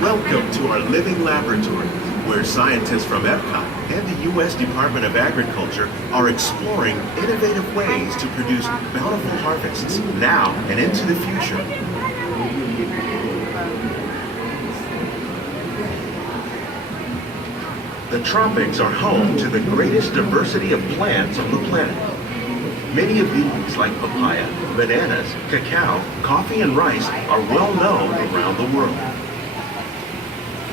Welcome to our living laboratory, where scientists from Epcot and the U.S. Department of Agriculture are exploring innovative ways to produce bountiful harvests now and into the future. The tropics are home to the greatest diversity of plants on the planet. Many of these, like papaya, bananas, cacao, coffee, and rice, are well known around the world.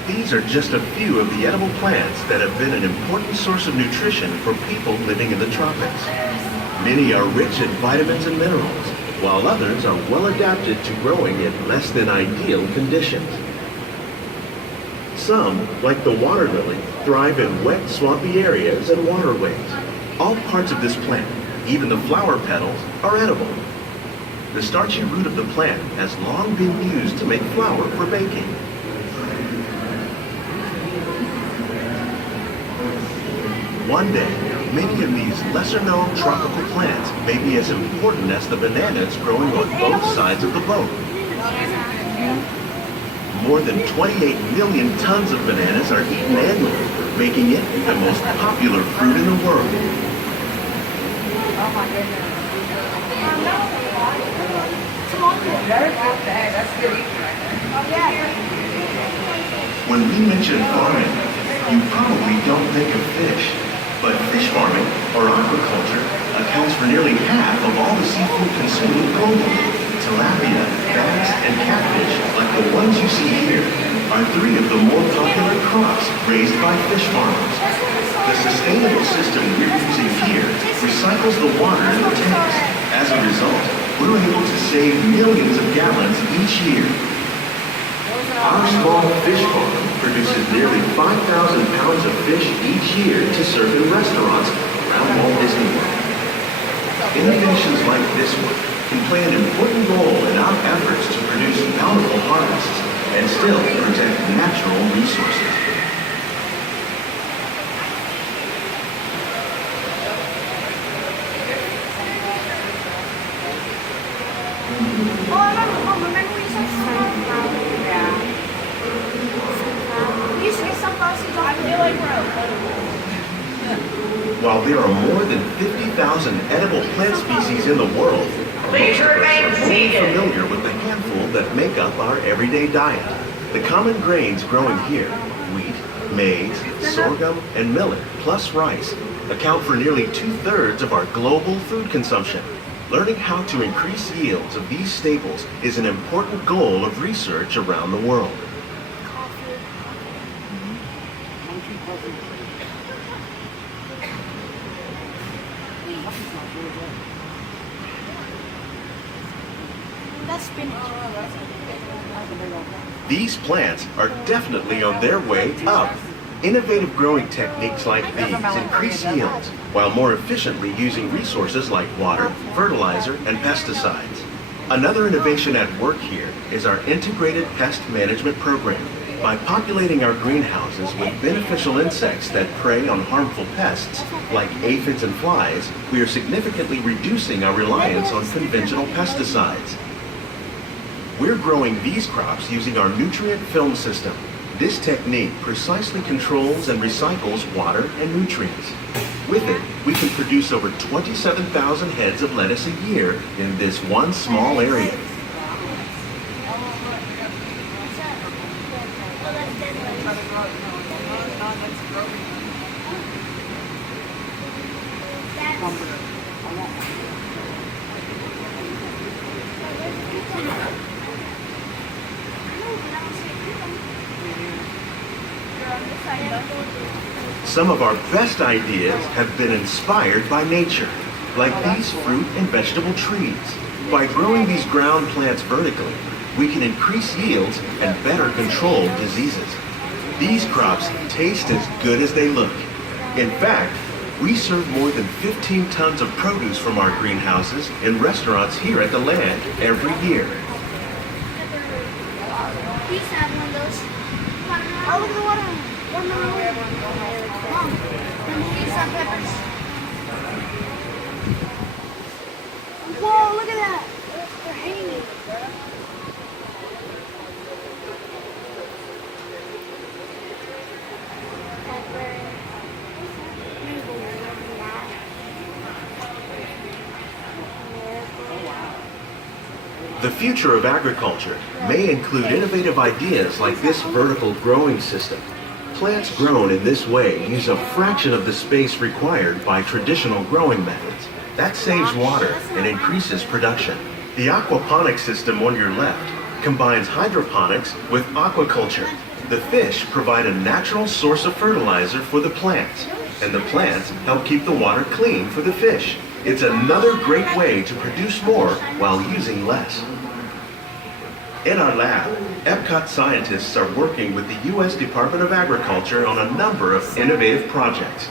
These are just a few of the edible plants that have been an important source of nutrition for people living in the tropics. Many are rich in vitamins and minerals, while others are well adapted to growing in less than ideal conditions. Some, like the water lily, thrive in wet, swampy areas and waterways. All parts of this plant, even the flower petals, are edible. The starchy root of the plant has long been used to make flour for baking. One day, many of these lesser-known tropical plants may be as important as the bananas growing on both sides of the boat. More than 28 million tons of bananas are eaten annually, making it the most popular fruit in the world. Oh my goodness. That's good eating right there. When we mention farming, you probably don't think of fish. But fish farming, or aquaculture, accounts for nearly half of all the seafood consumed globally. Tilapia, bass, and catfish, like the ones you see here, are three of the more popular crops raised by fish farmers. The sustainable system we're using here recycles the water in the tanks. As a result, we're able to save millions of gallons each year. Our small fish farm produces nearly 5,000 pounds of fish each year to serve in restaurants around Walt Disney World. Innovations like this one can play an important role in our efforts to produce bountiful harvests and still protect natural resources. Remember we said sunflower? Yeah. You say sunflower seeds on the road. While there are more than 50,000 edible plant species in the world, most of us are only familiar with the handful that make up our everyday diet. The common grains growing here, wheat, maize, sorghum, and millet, plus rice, account for nearly 2/3 of our global food consumption. Learning how to increase yields of these staples is an important goal of research around the world. That's spinach. These plants are definitely on their way up. Innovative growing techniques like these increase yields while more efficiently using resources like water, fertilizer, and pesticides. Another innovation at work here is our integrated pest management program. By populating our greenhouses with beneficial insects that prey on harmful pests like aphids and flies, we are significantly reducing our reliance on conventional pesticides. We're growing these crops using our nutrient film system. This technique precisely controls and recycles water and nutrients. With it, we can produce over 27,000 heads of lettuce a year in this one small area. Some of our best ideas have been inspired by nature, like these fruit and vegetable trees. By growing these ground plants vertically, we can increase yields and better control diseases. These crops taste as good as they look. In fact, we serve more than 15 tons of produce from our greenhouses in restaurants here at the land every year. We used to have one of those. Oh, look at the water. Mom, and we used to have peppers. Whoa, look at that. They're hanging. The future of agriculture may include innovative ideas like this vertical growing system. Plants grown in this way use a fraction of the space required by traditional growing methods. That saves water and increases production. The aquaponics system on your left combines hydroponics with aquaculture. The fish provide a natural source of fertilizer for the plants, and the plants help keep the water clean for the fish. It's another great way to produce more while using less. In our lab, Epcot scientists are working with the U.S. Department of Agriculture on a number of innovative projects.